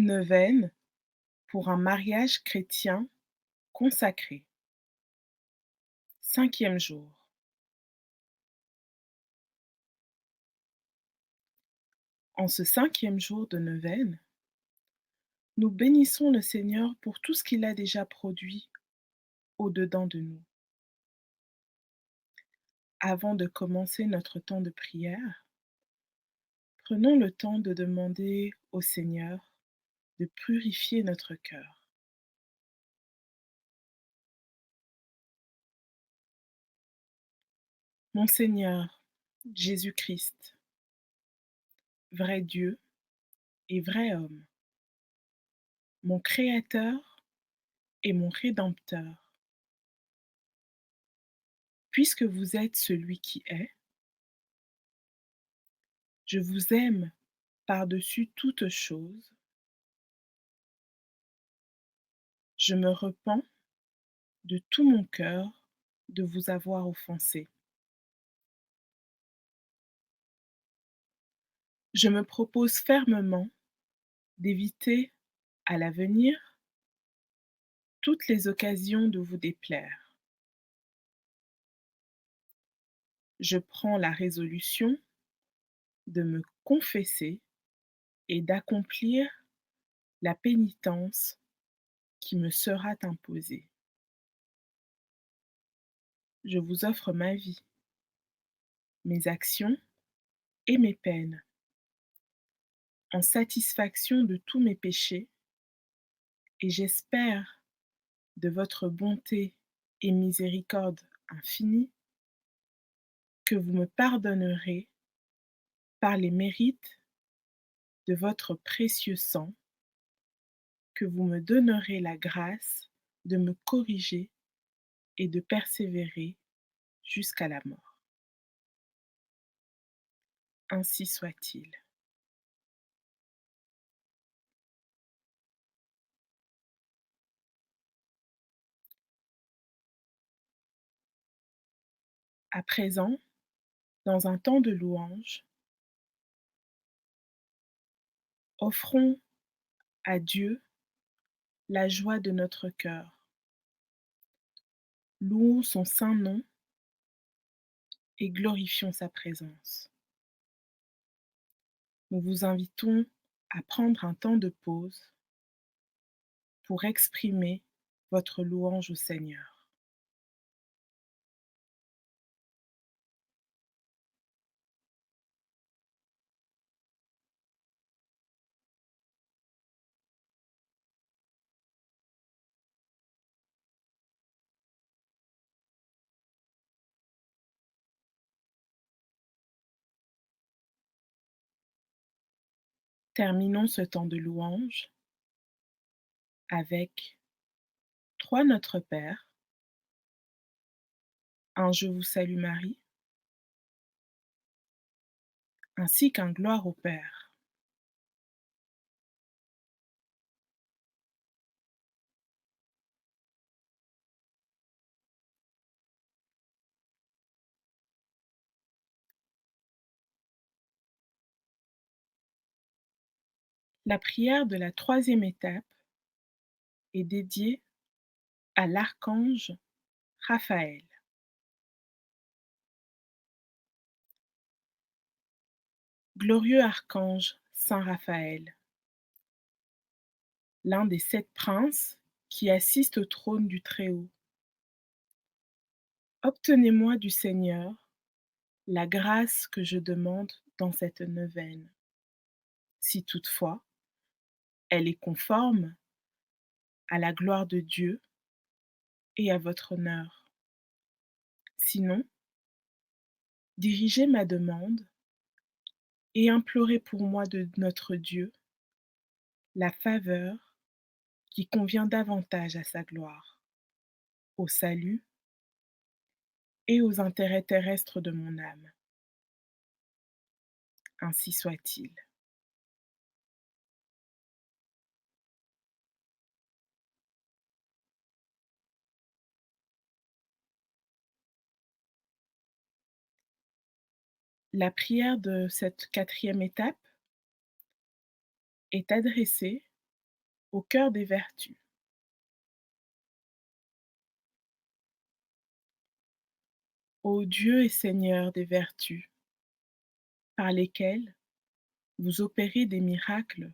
Neuvaine pour un mariage chrétien consacré. 5e jour. En ce 5e jour de neuvaine, nous bénissons le Seigneur pour tout ce qu'il a déjà produit au-dedans de nous. Avant de commencer notre temps de prière, prenons le temps de demander au Seigneur de purifier notre cœur. Mon Seigneur, Jésus-Christ, vrai Dieu et vrai homme, mon Créateur et mon Rédempteur, puisque vous êtes celui qui est, je vous aime par-dessus toute chose. Je me repens de tout mon cœur de vous avoir offensé. Je me propose fermement d'éviter à l'avenir toutes les occasions de vous déplaire. Je prends la résolution de me confesser et d'accomplir la pénitence qui me sera imposée. Je vous offre ma vie, mes actions et mes peines, en satisfaction de tous mes péchés, et j'espère de votre bonté et miséricorde infinie que vous me pardonnerez par les mérites de votre précieux sang, que vous me donnerez la grâce de me corriger et de persévérer jusqu'à la mort. Ainsi soit-il. À présent, dans un temps de louange, offrons à Dieu la joie de notre cœur. Louons son saint nom et glorifions sa présence. Nous vous invitons à prendre un temps de pause pour exprimer votre louange au Seigneur. Terminons ce temps de louange avec 3 Notre Père, un Je vous salue Marie, ainsi qu'un Gloire au Père. La prière de la 3e étape est dédiée à l'archange Raphaël. Glorieux archange Saint Raphaël, l'un des 7 princes qui assistent au trône du Très-Haut, obtenez-moi du Seigneur la grâce que je demande dans cette neuvaine, si toutefois elle est conforme à la gloire de Dieu et à votre honneur. Sinon, dirigez ma demande et implorez pour moi de notre Dieu la faveur qui convient davantage à sa gloire, au salut et aux intérêts terrestres de mon âme. Ainsi soit-il. La prière de cette 4e étape est adressée au cœur des vertus. Ô Dieu et Seigneur des vertus, par lesquelles vous opérez des miracles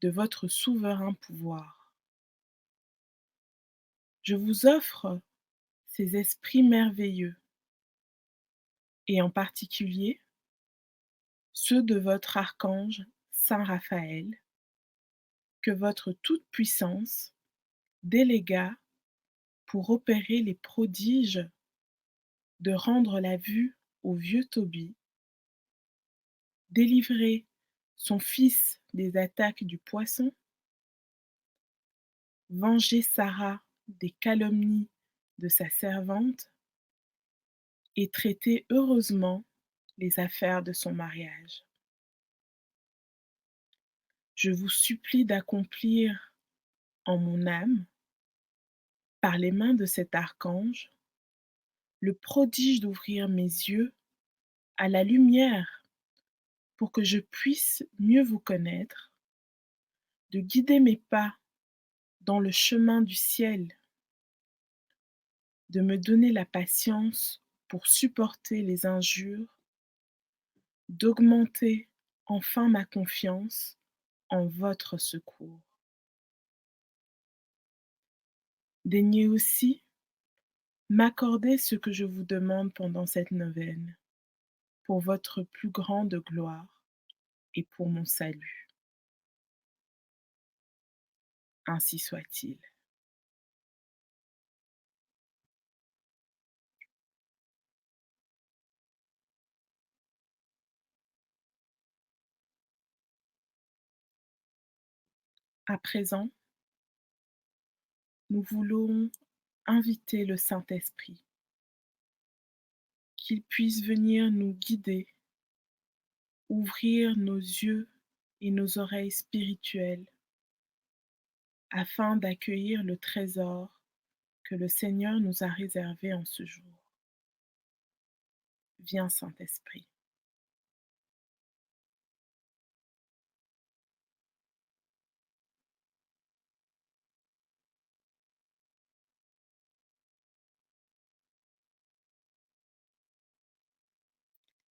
de votre souverain pouvoir, je vous offre ces esprits merveilleux, et en particulier ceux de votre archange Saint Raphaël, que votre toute-puissance délégua pour opérer les prodiges de rendre la vue au vieux Tobie, délivrer son fils des attaques du poisson, venger Sarah des calomnies de sa servante et traiter heureusement les affaires de son mariage. Je vous supplie d'accomplir en mon âme, par les mains de cet archange, le prodige d'ouvrir mes yeux à la lumière pour que je puisse mieux vous connaître, de guider mes pas dans le chemin du ciel, de me donner la patience pour supporter les injures, d'augmenter enfin ma confiance en votre secours. Daignez aussi m'accorder ce que je vous demande pendant cette neuvaine, pour votre plus grande gloire et pour mon salut. Ainsi soit-il. À présent, nous voulons inviter le Saint-Esprit, qu'il puisse venir nous guider, ouvrir nos yeux et nos oreilles spirituelles, afin d'accueillir le trésor que le Seigneur nous a réservé en ce jour. Viens, Saint-Esprit.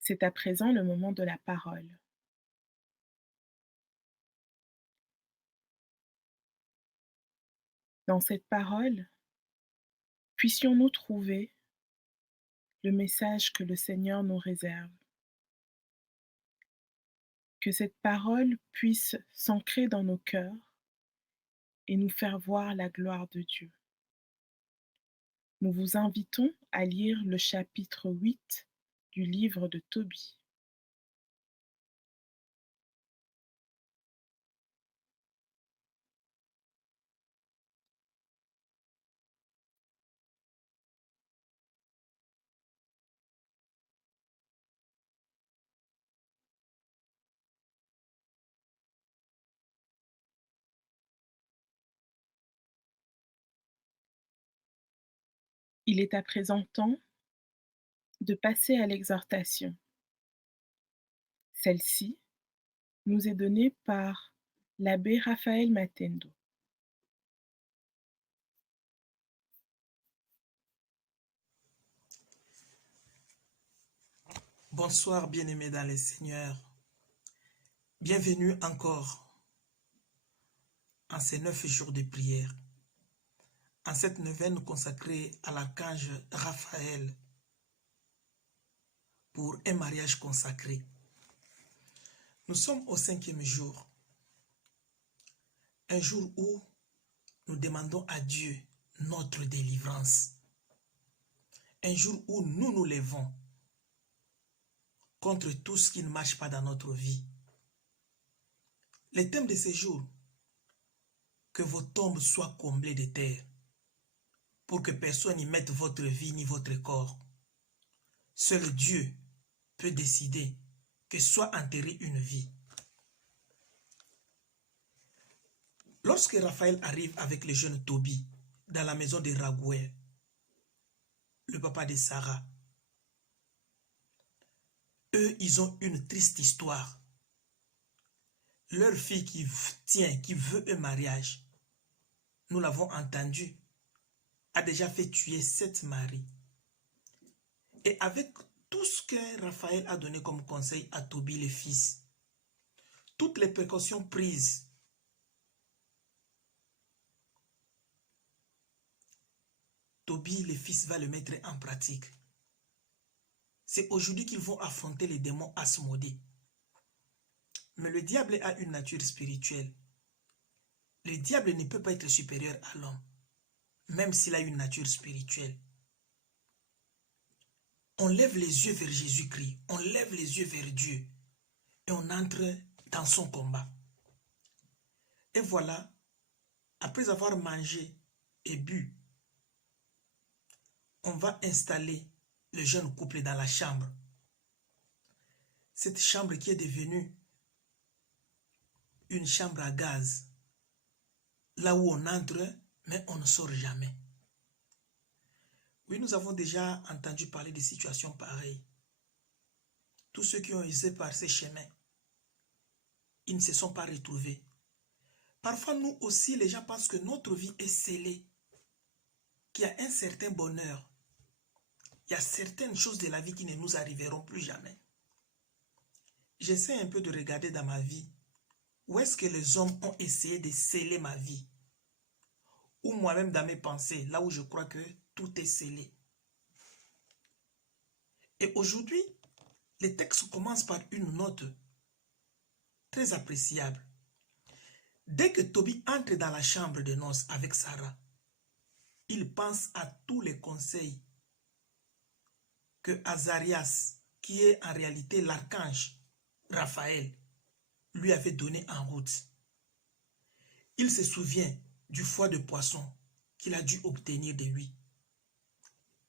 C'est à présent le moment de la parole. Dans cette parole, puissions-nous trouver le message que le Seigneur nous réserve. Que cette parole puisse s'ancrer dans nos cœurs et nous faire voir la gloire de Dieu. Nous vous invitons à lire le chapitre 8 du livre de Tobie. Il est à présent temps de passer à l'exhortation. Celle-ci nous est donnée par l'abbé Raphaël Matendo. Bonsoir bien-aimés dans le Seigneur. Bienvenue encore en ces 9 jours de prière, en cette neuvaine consacrée à l'archange Raphaël pour un mariage consacré. Nous sommes au 5e jour, un jour où nous demandons à Dieu notre délivrance, un jour où nous nous levons contre tout ce qui ne marche pas dans notre vie. Le thème de ce jour, que vos tombes soient comblées de terre, pour que personne n'y mette votre vie ni votre corps. Seul Dieu peut décider que soit enterrée une vie. Lorsque Raphaël arrive avec le jeune Tobie dans la maison de Raguel, le papa de Sarah, eux, ils ont une triste histoire. Leur fille qui veut un mariage, nous l'avons entendu, a déjà fait tuer 7 maris. Et avec tout ce que Raphaël a donné comme conseil à Tobie le fils, toutes les précautions prises, Tobie le fils va le mettre en pratique. C'est aujourd'hui qu'ils vont affronter les démons Asmodée. Mais le diable a une nature spirituelle. Le diable ne peut pas être supérieur à l'homme, même s'il a une nature spirituelle. On lève les yeux vers Jésus-Christ, on lève les yeux vers Dieu et on entre dans son combat. Et voilà, après avoir mangé et bu, on va installer le jeune couple dans la chambre. Cette chambre qui est devenue une chambre à gaz, là où on entre, mais on ne sort jamais. Oui, nous avons déjà entendu parler de situations pareilles. Tous ceux qui ont essayé par ces chemins, ils ne se sont pas retrouvés. Parfois, nous aussi, les gens pensent que notre vie est scellée, qu'il y a un certain bonheur. Il y a certaines choses de la vie qui ne nous arriveront plus jamais. J'essaie un peu de regarder dans ma vie où est-ce que les hommes ont essayé de sceller ma vie. Ou moi-même dans mes pensées, là où je crois que tout est scellé. Et aujourd'hui, les textes commencent par une note très appréciable. Dès que Tobie entre dans la chambre de noces avec Sarah, il pense à tous les conseils que Azarias, qui est en réalité l'archange Raphaël, lui avait donné en route. Il se souvient du foie de poisson qu'il a dû obtenir de lui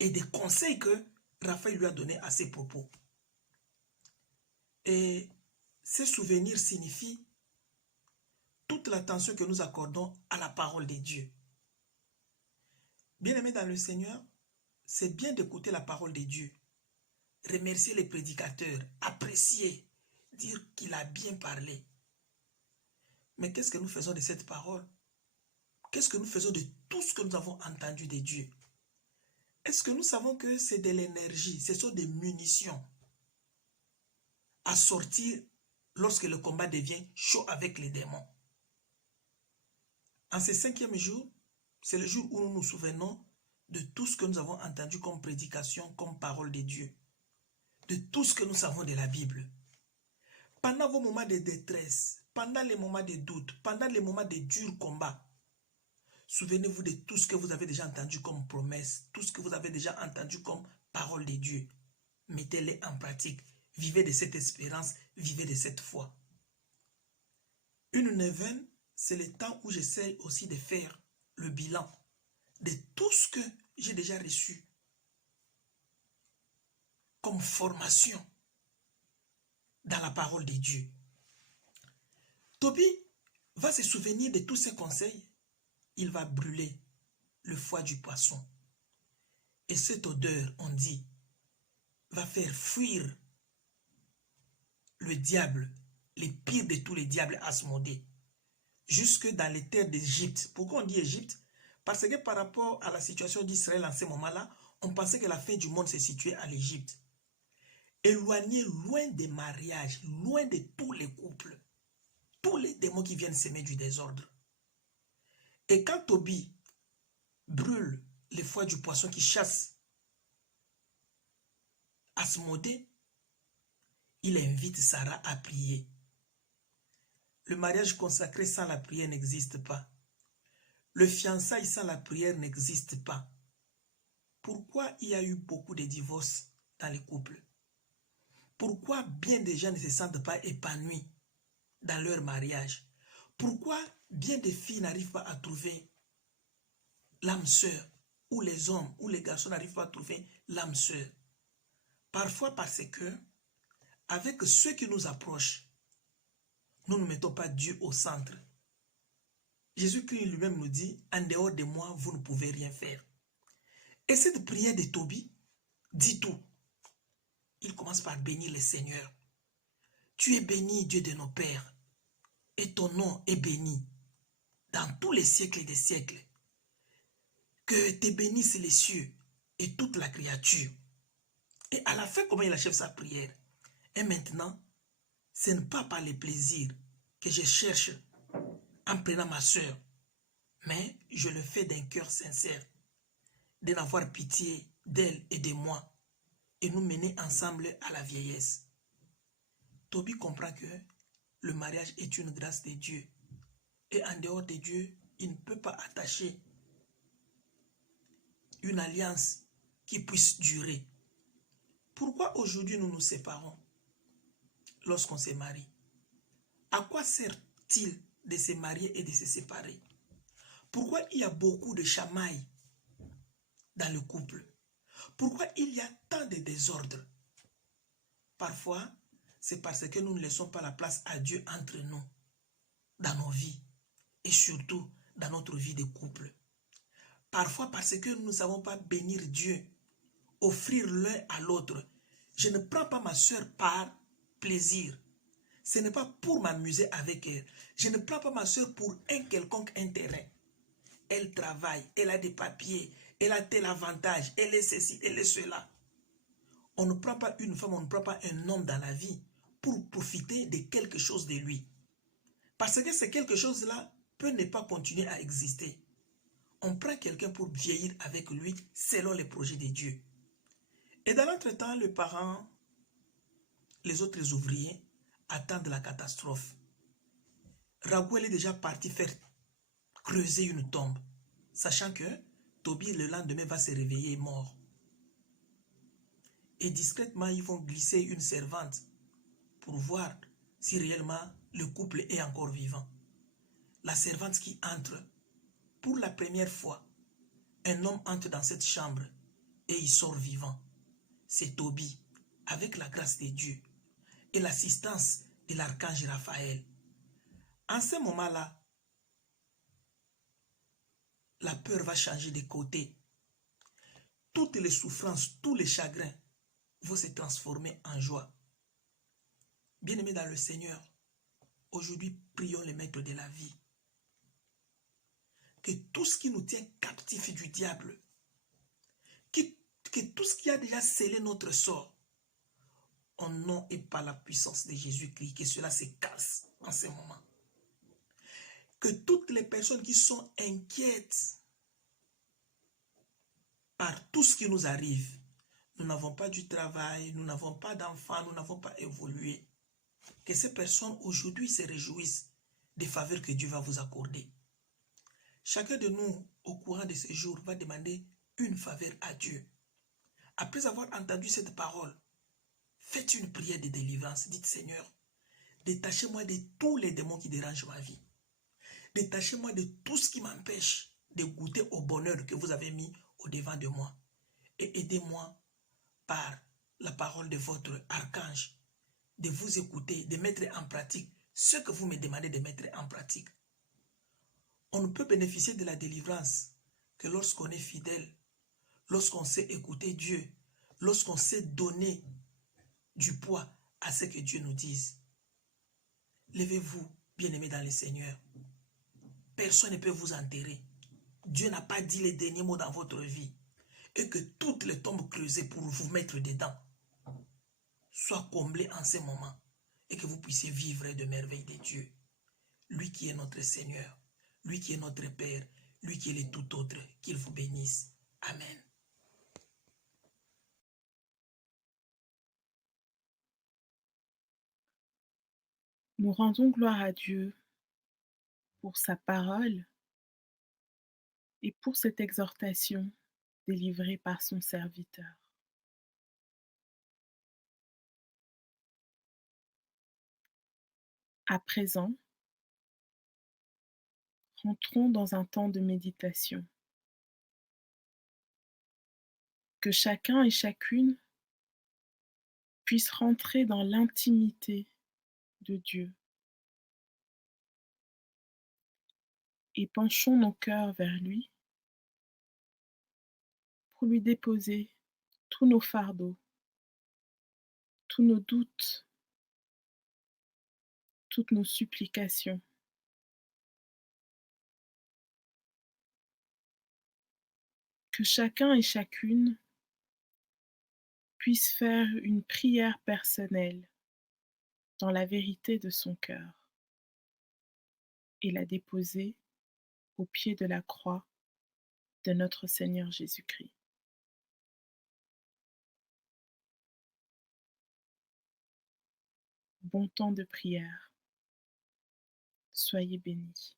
et des conseils que Raphaël lui a donnés à ses propos. Et ces souvenirs signifient toute l'attention que nous accordons à la parole de Dieu. Bien-aimés dans le Seigneur, c'est bien d'écouter la parole de Dieu, remercier les prédicateurs, apprécier, dire qu'il a bien parlé. Mais qu'est-ce que nous faisons de cette parole? Qu'est-ce que nous faisons de tout ce que nous avons entendu de Dieu? Est-ce que nous savons que c'est de l'énergie, ce sont des munitions à sortir lorsque le combat devient chaud avec les démons? En ce 5e jour, c'est le jour où nous nous souvenons de tout ce que nous avons entendu comme prédication, comme parole de Dieu, de tout ce que nous savons de la Bible. Pendant vos moments de détresse, pendant les moments de doute, pendant les moments de durs combats, souvenez-vous de tout ce que vous avez déjà entendu comme promesse, tout ce que vous avez déjà entendu comme parole de Dieu. Mettez-les en pratique. Vivez de cette espérance, vivez de cette foi. Une neuvaine, c'est le temps où j'essaie aussi de faire le bilan de tout ce que j'ai déjà reçu comme formation dans la parole de Dieu. Tobie va se souvenir de tous ces conseils. Il va brûler le foie du poisson. Et cette odeur, on dit, va faire fuir le diable, les pires de tous les diables Asmodée, jusque dans les terres d'Égypte. Pourquoi on dit Égypte? Parce que par rapport à la situation d'Israël en ce moment-là, on pensait que la fin du monde se situait à l'Égypte. Éloigné, loin des mariages, loin de tous les couples, tous les démons qui viennent semer du désordre. Et quand Tobie brûle les foies du poisson qui chasse Asmodée, il invite Sarah à prier. Le mariage consacré sans la prière n'existe pas. Le fiançailles sans la prière n'existe pas. Pourquoi il y a eu beaucoup de divorces dans les couples? Pourquoi bien des gens ne se sentent pas épanouis dans leur mariage? Pourquoi bien des filles n'arrivent pas à trouver l'âme sœur? Ou les hommes ou les garçons n'arrivent pas à trouver l'âme sœur? Parfois parce que, avec ceux qui nous approchent, nous ne mettons pas Dieu au centre. Jésus-Christ lui-même nous dit, en dehors de moi, vous ne pouvez rien faire. Et cette prière de Tobie dit tout. Il commence par bénir le Seigneur. Tu es béni, Dieu de nos pères, et ton nom est béni dans tous les siècles des siècles. Que te bénissent les cieux et toute la créature. Et à la fin, comment il achève sa prière? Et maintenant, ce n'est pas par les plaisirs que je cherche en prenant ma soeur, mais je le fais d'un cœur sincère, de n'avoir pitié d'elle et de moi, et nous mener ensemble à la vieillesse. Toby comprend que le mariage est une grâce de Dieu, et en dehors de Dieu, il ne peut pas attacher une alliance qui puisse durer. Pourquoi aujourd'hui nous nous séparons lorsqu'on se marie? À quoi sert-il de se marier et de se séparer? Pourquoi il y a beaucoup de chamailles dans le couple? Pourquoi il y a tant de désordre? Parfois, c'est parce que nous ne laissons pas la place à Dieu entre nous, dans nos vies, et surtout dans notre vie de couple. Parfois parce que nous ne savons pas bénir Dieu, offrir l'un à l'autre. Je ne prends pas ma soeur par plaisir. Ce n'est pas pour m'amuser avec elle. Je ne prends pas ma soeur pour un quelconque intérêt. Elle travaille, elle a des papiers, elle a tel avantage, elle est ceci, elle est cela. On ne prend pas une femme, on ne prend pas un homme dans la vie pour profiter de quelque chose de lui. Parce que ce quelque chose-là peut ne pas continuer à exister. On prend quelqu'un pour vieillir avec lui selon les projets de Dieu. Et dans l'entretemps, le parent, les autres ouvriers attendent la catastrophe. Raguel est déjà parti faire creuser une tombe, sachant que Toby le lendemain va se réveiller mort. Et discrètement, ils vont glisser une servante pour voir si réellement le couple est encore vivant. La servante qui entre, pour la première fois, un homme entre dans cette chambre et il sort vivant. C'est Toby, avec la grâce de Dieu et l'assistance de l'archange Raphaël. En ce moment-là, la peur va changer de côté. Toutes les souffrances, tous les chagrins vont se transformer en joie. Bien-aimés dans le Seigneur, aujourd'hui, prions le maître de la vie. Que tout ce qui nous tient captifs du diable, que tout ce qui a déjà scellé notre sort, en nom et par la puissance de Jésus-Christ, que cela se casse en ce moment. Que toutes les personnes qui sont inquiètes par tout ce qui nous arrive, nous n'avons pas du travail, nous n'avons pas d'enfants, nous n'avons pas évolué, que ces personnes aujourd'hui se réjouissent des faveurs que Dieu va vous accorder. Chacun de nous, au courant de ce jour, va demander une faveur à Dieu. Après avoir entendu cette parole, faites une prière de délivrance. Dites, Seigneur, détachez-moi de tous les démons qui dérangent ma vie. Détachez-moi de tout ce qui m'empêche de goûter au bonheur que vous avez mis au devant de moi. Et aidez-moi par la parole de votre archange, de vous écouter, de mettre en pratique ce que vous me demandez de mettre en pratique. On ne peut bénéficier de la délivrance que lorsqu'on est fidèle, lorsqu'on sait écouter Dieu, lorsqu'on sait donner du poids à ce que Dieu nous dise. Levez-vous, bien-aimés dans le Seigneur. Personne ne peut vous enterrer. Dieu n'a pas dit les derniers mots dans votre vie. Et que toutes les tombes creusées pour vous mettre dedans soient comblées en ce moment. Et que vous puissiez vivre de merveilles de Dieu. Lui qui est notre Seigneur, lui qui est notre Père, lui qui est le tout autre, qu'il vous bénisse. Amen. Nous rendons gloire à Dieu pour sa parole et pour cette exhortation délivrée par son serviteur. À présent, rentrons dans un temps de méditation. Que chacun et chacune puisse rentrer dans l'intimité de Dieu et penchons nos cœurs vers lui pour lui déposer tous nos fardeaux, tous nos doutes, toutes nos supplications. que chacun et chacune puisse faire une prière personnelle dans la vérité de son cœur et la déposer au pied de la croix de notre Seigneur Jésus-Christ. Bon temps de prière. Soyez bénis.